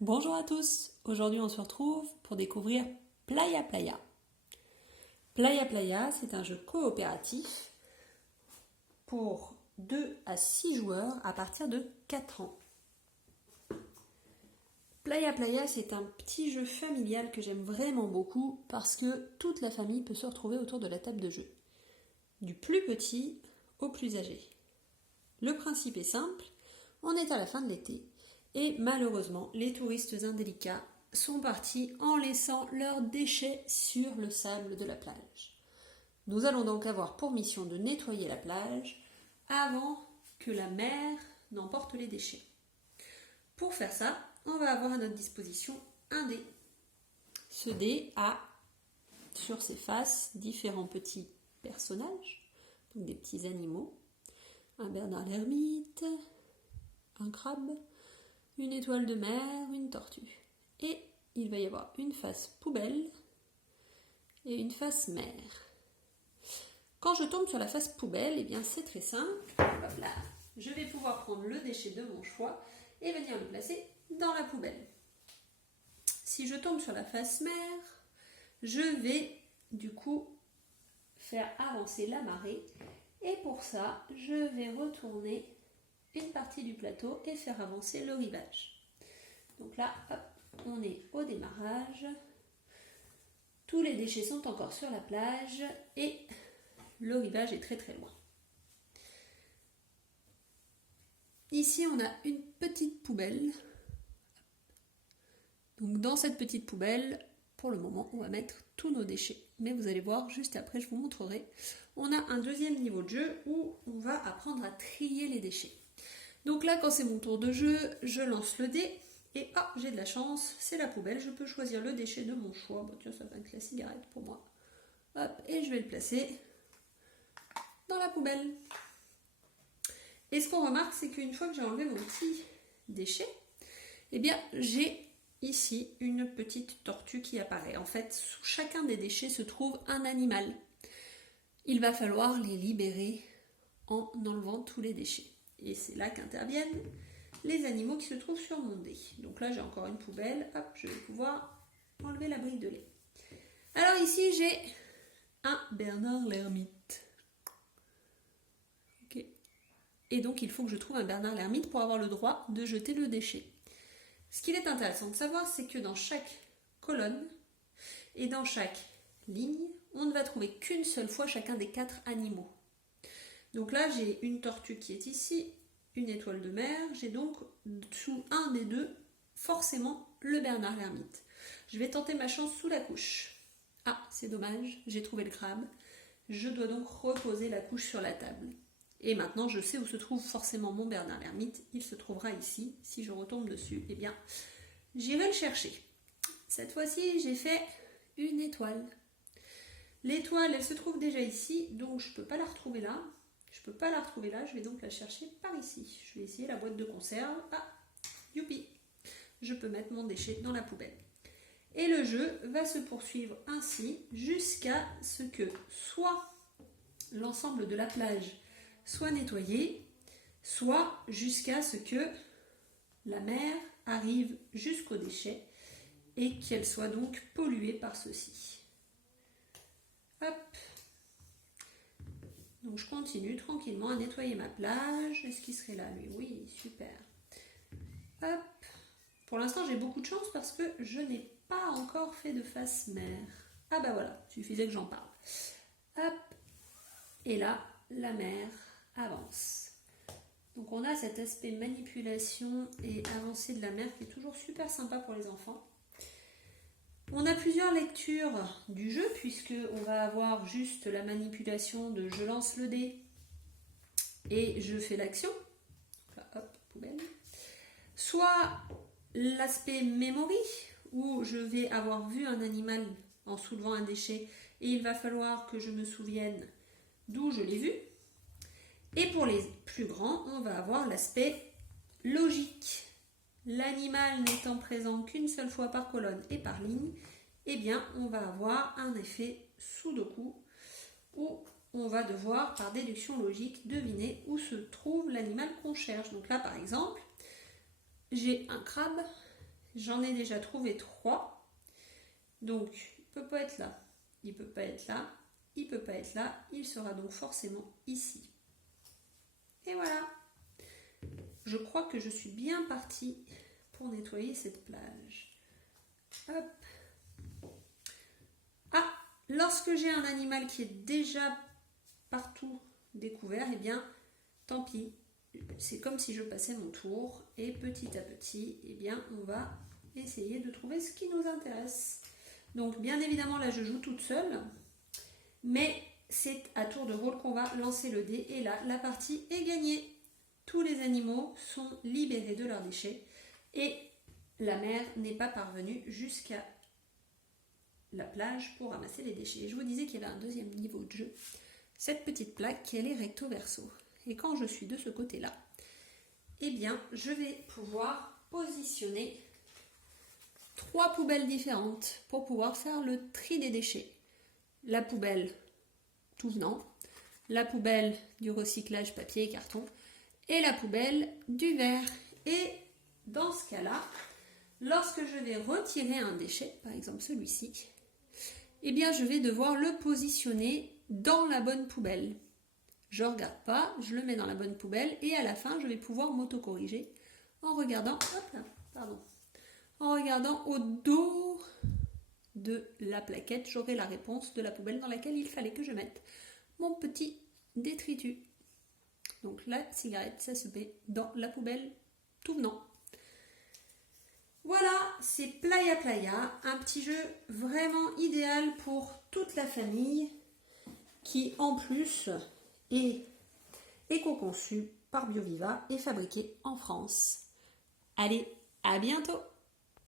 Bonjour à tous, aujourd'hui on se retrouve pour découvrir Playa Playa. Playa Playa, c'est un jeu coopératif pour 2 à 6 joueurs à partir de 4 ans. Playa Playa, c'est un petit jeu familial que j'aime vraiment beaucoup parce que toute la famille peut se retrouver autour de la table de jeu, du plus petit au plus âgé. Le principe est simple, on est à la fin de l'été et malheureusement les touristes indélicats sont partis en laissant leurs déchets sur le sable de la plage. Nous allons donc avoir pour mission de nettoyer la plage avant que la mer n'emporte les déchets. Pour faire ça, on va avoir à notre disposition un dé. Ce dé a sur ses faces différents petits personnages, donc des petits animaux, un Bernard l'ermite, un crabe, une étoile de mer, une tortue. Et il va y avoir une face poubelle et une face mer. Quand je tombe sur la face poubelle, eh bien c'est très simple. Hop là, je vais pouvoir prendre le déchet de mon choix et venir le placer dans la poubelle. Si je tombe sur la face mer, je vais du coup faire avancer la marée et pour ça, je vais retourner une partie du plateau et faire avancer le rivage. Donc là, hop, on est au démarrage. Tous les déchets sont encore sur la plage et le rivage est très très loin. Ici, on a une petite poubelle. Donc dans cette petite poubelle, pour le moment, on va mettre tous nos déchets. Mais vous allez voir, juste après, je vous montrerai. On a un deuxième niveau de jeu où on va apprendre à trier les déchets. Donc là, quand c'est mon tour de jeu, je lance le dé. Et j'ai de la chance, c'est la poubelle. Je peux choisir le déchet de mon choix. Bon, tiens, ça va être la cigarette pour moi. Hop, et je vais le placer dans la poubelle. Et ce qu'on remarque, c'est qu'une fois que j'ai enlevé mon petit déchet, eh bien, j'ai ici une petite tortue qui apparaît. En fait, sous chacun des déchets se trouve un animal. Il va falloir les libérer en enlevant tous les déchets. Et c'est là qu'interviennent les animaux qui se trouvent sur mon dé. Donc là, j'ai encore une poubelle. Hop, je vais pouvoir enlever la brique de lait. Alors ici, j'ai un Bernard l'ermite. Ok. Et donc, il faut que je trouve un Bernard l'ermite pour avoir le droit de jeter le déchet. Ce qu'il est intéressant de savoir, c'est que dans chaque colonne et dans chaque ligne, on ne va trouver qu'une seule fois chacun des 4 animaux. Donc là, j'ai une tortue qui est ici, une étoile de mer. J'ai donc sous un des deux, forcément, le Bernard l'ermite. Je vais tenter ma chance sous la couche. Ah, c'est dommage, j'ai trouvé le crabe. Je dois donc reposer la couche sur la table. Et maintenant, je sais où se trouve forcément mon Bernard l'ermite. Il se trouvera ici. Si je retombe dessus, eh bien, j'irai le chercher. Cette fois-ci, j'ai fait une étoile. L'étoile, elle se trouve déjà ici, donc je ne peux pas la retrouver là. Je vais donc la chercher par ici. Je vais essayer la boîte de conserve. Ah, youpi! Je peux mettre mon déchet dans la poubelle. Et le jeu va se poursuivre ainsi jusqu'à ce que soit l'ensemble de la plage soit nettoyé, soit jusqu'à ce que la mer arrive jusqu'aux déchets et qu'elle soit donc polluée par ceux-ci. Hop. Donc je continue tranquillement à nettoyer ma plage. Est-ce qu'il serait là, lui? Oui, super. Hop. Pour l'instant, j'ai beaucoup de chance parce que je n'ai pas encore fait de face mer. Ah bah voilà, suffisait que j'en parle. Hop. Et là, la mer avance. Donc on a cet aspect manipulation et avancée de la mer qui est toujours super sympa pour les enfants. On a plusieurs lectures du jeu puisque on va avoir juste la manipulation de je lance le dé et je fais l'action. Là, hop, poubelle. Soit l'aspect memory où je vais avoir vu un animal en soulevant un déchet et il va falloir que je me souvienne d'où je l'ai vu. Et pour les plus grands, on va avoir l'aspect logique. L'animal n'étant présent qu'une seule fois par colonne et par ligne, eh bien, on va avoir un effet Sudoku où on va devoir, par déduction logique, deviner où se trouve l'animal qu'on cherche. Donc là, par exemple, j'ai un crabe J'en ai déjà trouvé 3. Donc, il ne peut pas être là, il ne peut pas être là, il ne peut pas être là, il sera donc forcément ici. Et voilà. Je crois que je suis bien partie pour nettoyer cette plage. Hop. Ah, lorsque j'ai un animal qui est déjà partout découvert, eh bien, tant pis. C'est comme si je passais mon tour et petit à petit, eh bien, on va essayer de trouver ce qui nous intéresse. Donc, bien évidemment, là, je joue toute seule, mais c'est à tour de rôle qu'on va lancer le dé et là, la partie est gagnée. Tous les animaux sont libérés de leurs déchets et la mère n'est pas parvenue jusqu'à la plage pour ramasser les déchets. Je vous disais qu'il y avait un deuxième niveau de jeu. Cette petite plaque, elle est recto verso. Et quand je suis de ce côté-là, eh bien, je vais pouvoir positionner 3 poubelles différentes pour pouvoir faire le tri des déchets. La poubelle tout venant, la poubelle du recyclage papier et carton et la poubelle du verre. Et dans ce cas-là, lorsque je vais retirer un déchet, par exemple celui-ci, eh bien, je vais devoir le positionner dans la bonne poubelle. Je ne regarde pas, je le mets dans la bonne poubelle et à la fin, je vais pouvoir m'auto-corriger en regardant, en regardant au dos de la plaquette, j'aurai la réponse de la poubelle dans laquelle il fallait que je mette mon petit détritus. Donc la cigarette, ça se met dans la poubelle tout venant. Voilà, c'est Playa Playa, un petit jeu vraiment idéal pour toute la famille qui en plus est éco-conçu par BioViva et fabriqué en France. Allez, à bientôt!